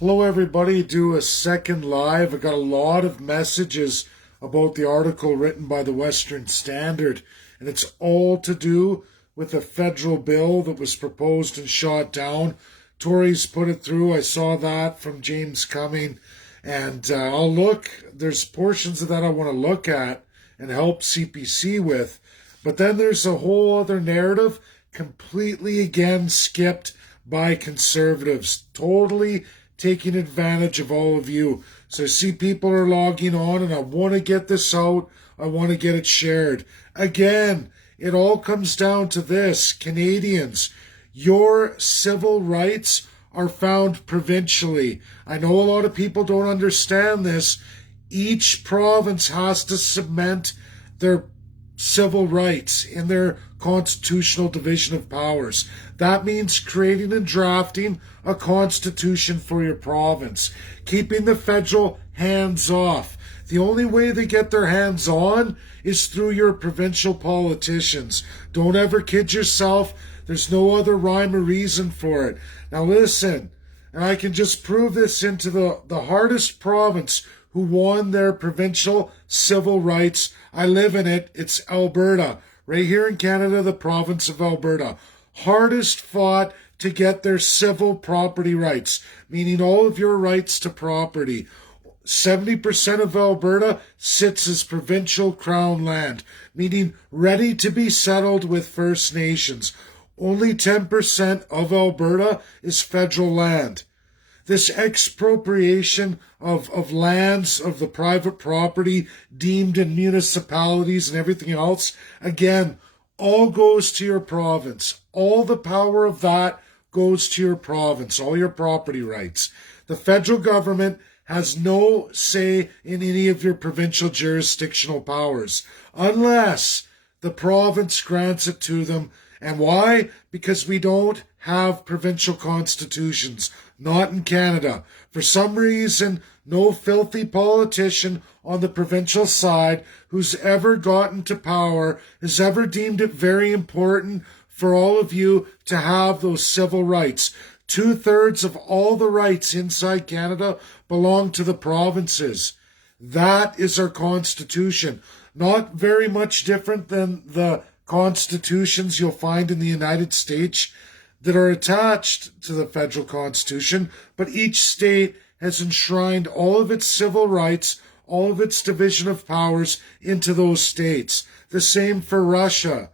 Hello, everybody. Do a second live. I got a lot of messages about the article written by the Western Standard, and it's all to do with a federal bill that was proposed and shot down. Tories put it through. I saw that from James Cumming, and I'll look. There's portions of that I want to look at and help CPC with, but then there's a whole other narrative completely again skipped by conservatives, totally taking advantage of all of you. So I see people are logging on, and I want to get this out. I want to get it shared. Again, it all comes down to this. Canadians, your civil rights are found provincially. I know a lot of people don't understand this. Each province has to cement their civil rights in their constitutional division of powers. That means creating and drafting a constitution for your province, keeping the federal hands off. The only way they get their hands on is through your provincial politicians. Don't ever kid yourself. There's no other rhyme or reason for it. Now listen, and I can just prove this into the hardest province who won their provincial civil rights. I live in it. It's Alberta. Right here in Canada, the province of Alberta. Hardest fought to get their civil property rights, meaning all of your rights to property. 70% of Alberta sits as provincial crown land, meaning ready to be settled with First Nations. Only 10% of Alberta is federal land. This expropriation of lands, of the private property deemed in municipalities and everything else, again, all goes to your province. All the power of that goes to your province, all your property rights. The federal government has no say in any of your provincial jurisdictional powers, unless the province grants it to them. And why? Because we don't have provincial constitutions. Not in Canada. For some reason, no filthy politician on the provincial side who's ever gotten to power has ever deemed it very important for all of you to have those civil rights. 2/3 of all the rights inside Canada belong to the provinces. That is our constitution. Not very much different than the constitutions you'll find in the United States that are attached to the federal constitution, but each state has enshrined all of its civil rights, all of its division of powers into those states. The same for Russia.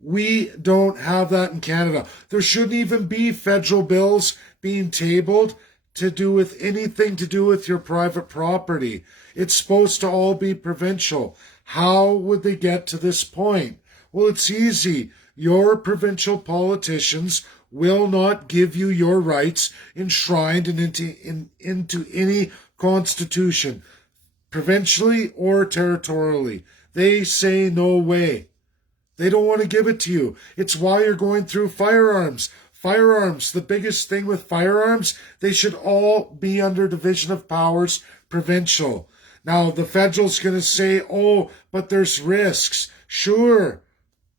We don't have that in Canada. There shouldn't even be federal bills being tabled to do with anything to do with your private property. It's supposed to all be provincial. How would they get to this point? Well, it's easy. Your provincial politicians will not give you your rights enshrined into any constitution, provincially or territorially. They say no way. They don't want to give it to you. It's why you're going through firearms. Firearms, the biggest thing with firearms, they should all be under division of powers, provincial. Now, the federal's going to say, oh, but there's risks. Sure,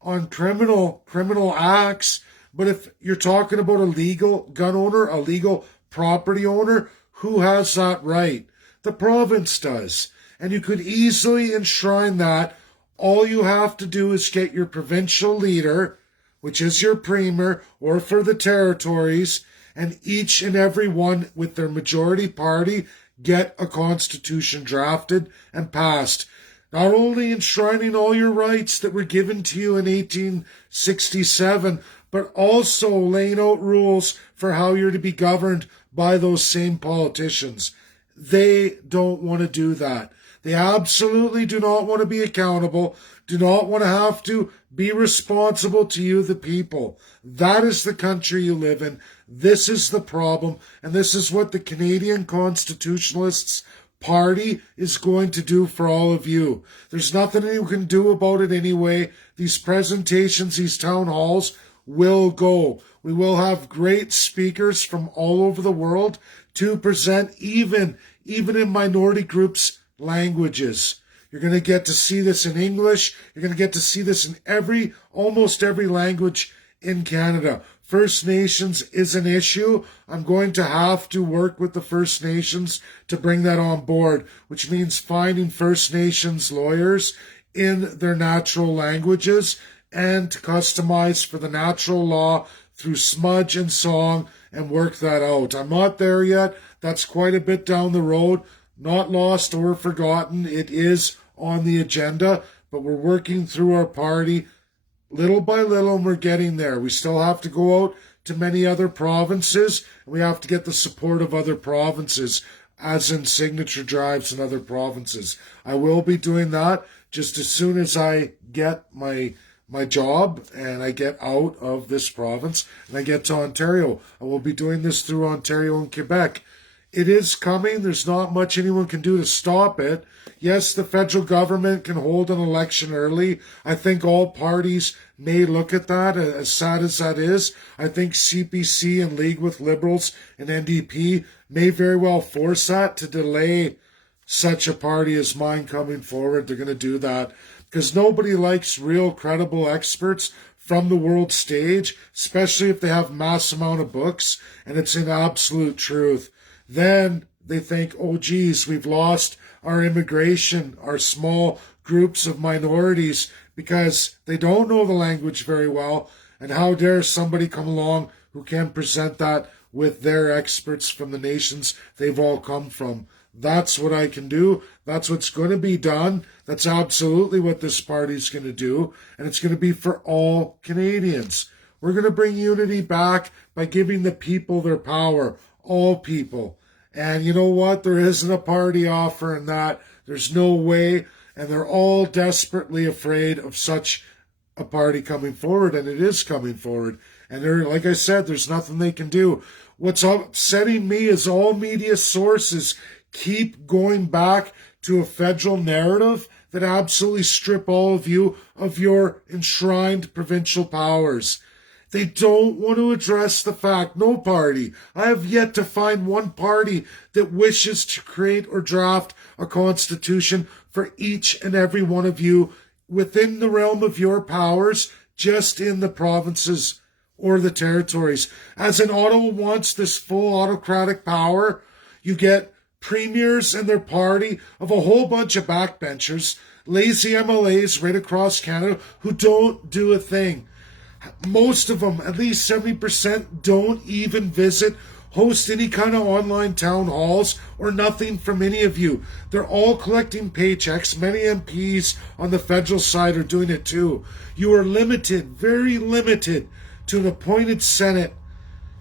on criminal acts, but if you're talking about a legal gun owner, a legal property owner, who has that right? The province does. And you could easily enshrine that. All you have to do is get your provincial leader, which is your premier, or for the territories, and each and every one with their majority party get a constitution drafted and passed. Not only enshrining all your rights that were given to you in 1867, but also laying out rules for how you're to be governed by those same politicians. They don't want to do that. They absolutely do not want to be accountable, do not want to have to be responsible to you, the people. That is the country you live in. This is the problem, and this is what the Canadian Constitutionalists Party is going to do for all of you. There's nothing you can do about it anyway. These presentations, these town halls will go. We will have great speakers from all over the world to present even in minority groups' languages. You're going to get to see this in English. You're going to get to see this in almost every language in Canada. First Nations is an issue. I'm going to have to work with the First Nations to bring that on board, which means finding First Nations lawyers in their natural languages and to customize for the natural law through smudge and song and work that out. I'm not there yet. That's quite a bit down the road. Not lost or forgotten. It is on the agenda, but we're working through our party little by little, and we're getting there. We still have to go out to many other provinces, and we have to get the support of other provinces, as in signature drives in other provinces. I will be doing that just as soon as I get my job and I get out of this province and I get to Ontario. I will be doing this through Ontario and Quebec. It is coming. There's not much anyone can do to stop it. Yes, the federal government can hold an election early. I think all parties may look at that, as sad as that is. I think CPC in league with Liberals and NDP may very well force that to delay such a party as mine coming forward. They're going to do that because nobody likes real credible experts from the world stage, especially if they have mass amount of books and it's in absolute truth. Then they think, oh, geez, we've lost our immigration, our small groups of minorities, because they don't know the language very well. And how dare somebody come along who can present that with their experts from the nations they've all come from. That's what I can do. That's what's going to be done. That's absolutely what this party's going to do. And it's going to be for all Canadians. We're going to bring unity back by giving the people their power. All people. And you know what? There isn't a party offering that. There's no way. And they're all desperately afraid of such a party coming forward. And it is coming forward. And there, like I said, there's nothing they can do. What's upsetting me is all media sources keep going back to a federal narrative that absolutely strip all of you of your enshrined provincial powers. They don't want to address the fact, no party. I have yet to find one party that wishes to create or draft a constitution for each and every one of you within the realm of your powers, just in the provinces or the territories. As in Ottawa wants this full autocratic power, you get premiers and their party of a whole bunch of backbenchers, lazy MLAs right across Canada who don't do a thing. Most of them, at least 70%, don't even host any kind of online town halls or nothing from any of you. They're all collecting paychecks. Many MPs on the federal side are doing it too. You are limited, very limited, to an appointed Senate,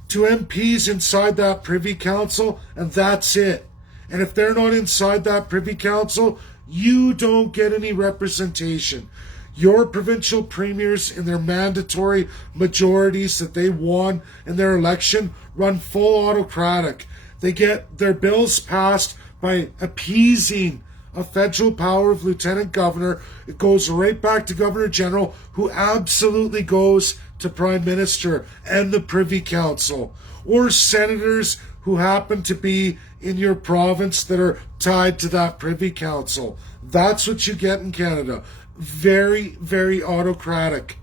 to MPs inside that Privy Council, and that's it. And if they're not inside that Privy Council, you don't get any representation. Your provincial premiers in their mandatory majorities that they won in their election run full autocratic. They get their bills passed by appeasing a federal power of lieutenant governor. It goes right back to Governor General, who absolutely goes to Prime Minister and the Privy Council, or senators who happen to be in your province that are tied to that Privy Council. That's what you get in Canada. Very, very autocratic.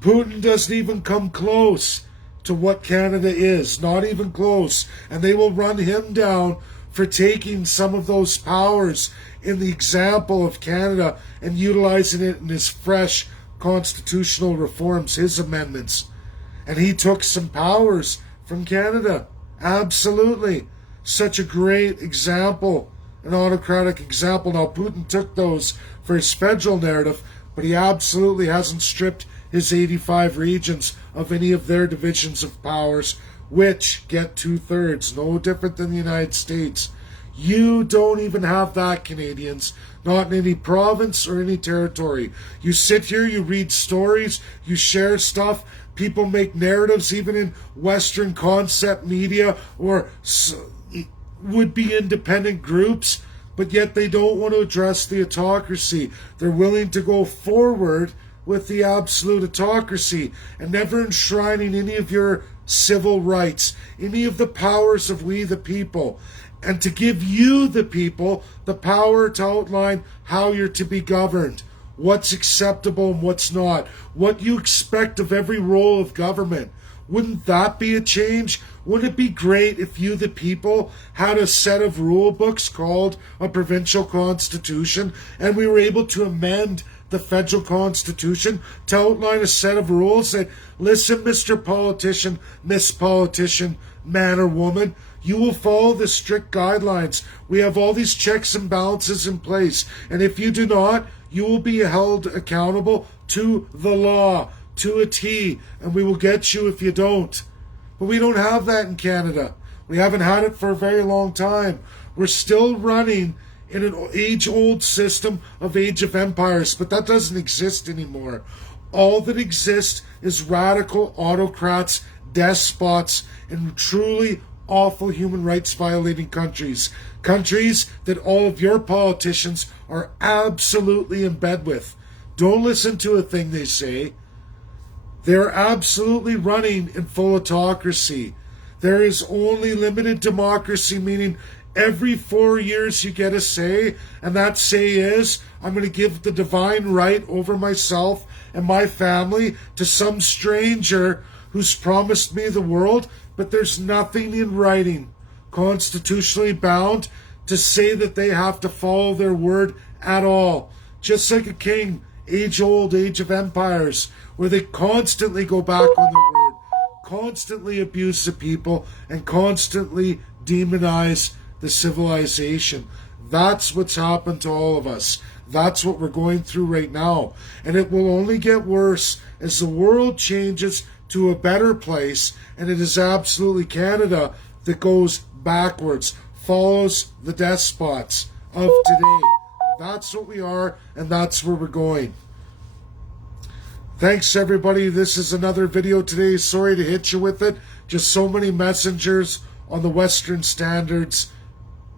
Putin doesn't even come close to what Canada is. Not even close. And they will run him down for taking some of those powers in the example of Canada and utilizing it in his fresh constitutional reforms, his amendments. And he took some powers from Canada. Absolutely. Such a great example, an autocratic example. Now, Putin took those for his federal narrative, but he absolutely hasn't stripped his 85 regions of any of their divisions of powers, which get 2/3, no different than the United States. You don't even have that, Canadians. Not in any province or any territory. You sit here, you read stories, you share stuff. People make narratives, even in Western concept media or would-be independent groups, but yet they don't want to address the autocracy. They're willing to go forward with the absolute autocracy and never enshrining any of your civil rights, any of the powers of we the people, and to give you, the people, the power to outline how you're to be governed, what's acceptable and what's not, what you expect of every role of government, Wouldn't that be a change? Wouldn't it be great if you, the people, had a set of rule books called a provincial constitution, and we were able to amend the federal constitution to outline a set of rules that, listen, Mr. Politician, Miss Politician, man or woman, you will follow the strict guidelines. We have all these checks and balances in place, and if you do not, you will be held accountable to the law, to a T, and we will get you if you don't. But we don't have that in Canada. We haven't had it for a very long time. We're still running in an age-old system of Age of Empires, but that doesn't exist anymore. All that exists is radical autocrats, despots, and truly awful human rights violating countries. Countries that all of your politicians are absolutely in bed with. Don't listen to a thing they say. They're absolutely running in full autocracy. There is only limited democracy, meaning every 4 years you get a say, and that say is, I'm going to give the divine right over myself and my family to some stranger who's promised me the world, but there's nothing in writing, constitutionally bound, to say that they have to follow their word at all. Just like a king, age-old Age of Empires, where they constantly go back on their word, constantly abuse the people, and constantly demonize the civilization. That's what's happened to all of us. That's what we're going through right now. And it will only get worse as the world changes to a better place, and it is absolutely Canada that goes backwards, follows the despots of today. That's what we are, and that's where we're going. Thanks, everybody. This is another video today. Sorry to hit you with it. Just so many messengers on the Western Standards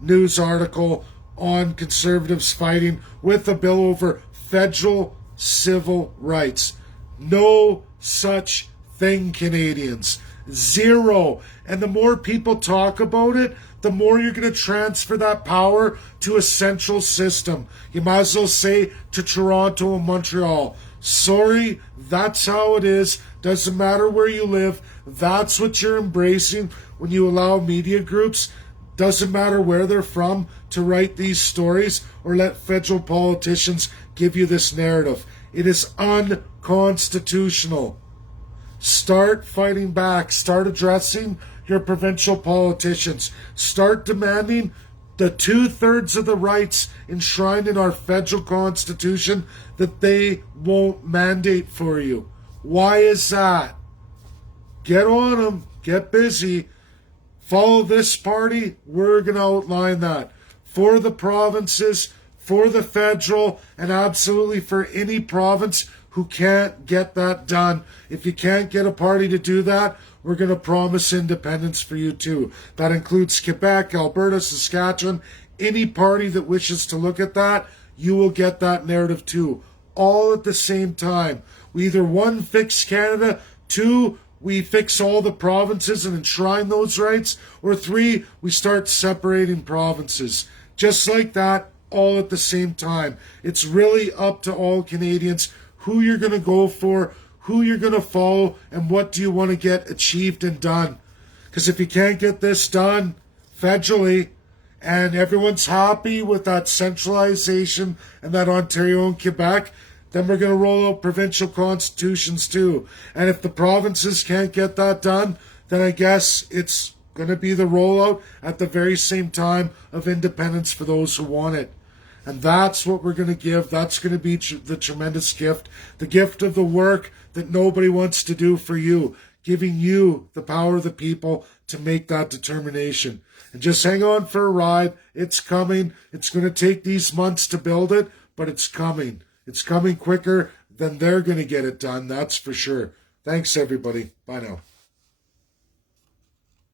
news article on conservatives fighting with a bill over federal civil rights. No such thing, Canadians. Zero. And the more people talk about it, the more you're going to transfer that power to a central system. You might as well say to Toronto and Montreal. Sorry, that's how it is. Doesn't matter where you live. That's what you're embracing when you allow media groups, doesn't matter where they're from, to write these stories or let federal politicians give you this narrative. It is unconstitutional. Start fighting back. Start addressing your provincial politicians. Start demanding the 2/3 of the rights enshrined in our federal constitution that they won't mandate for you. Why is that? Get on them. Get busy. Follow this party. We're going to outline that for the provinces, for the federal, and absolutely for any province who can't get that done. If you can't get a party to do that, we're going to promise independence for you too. That includes Quebec, Alberta, Saskatchewan. Any party that wishes to look at that, you will get that narrative too. All at the same time. We either, one, fix Canada, two, we fix all the provinces and enshrine those rights, or three, we start separating provinces. Just like that, all at the same time. It's really up to all Canadians who you're going to go for, who you're going to follow, and what do you want to get achieved and done. Because if you can't get this done federally, and everyone's happy with that centralization and that Ontario and Quebec, then we're going to roll out provincial constitutions too. And if the provinces can't get that done, then I guess it's going to be the rollout at the very same time of independence for those who want it. And that's what we're going to give. That's going to be the tremendous gift. The gift of the work that nobody wants to do for you. Giving you the power of the people to make that determination. And just hang on for a ride. It's coming. It's going to take these months to build it, but it's coming. It's coming quicker than they're going to get it done. That's for sure. Thanks, everybody. Bye now.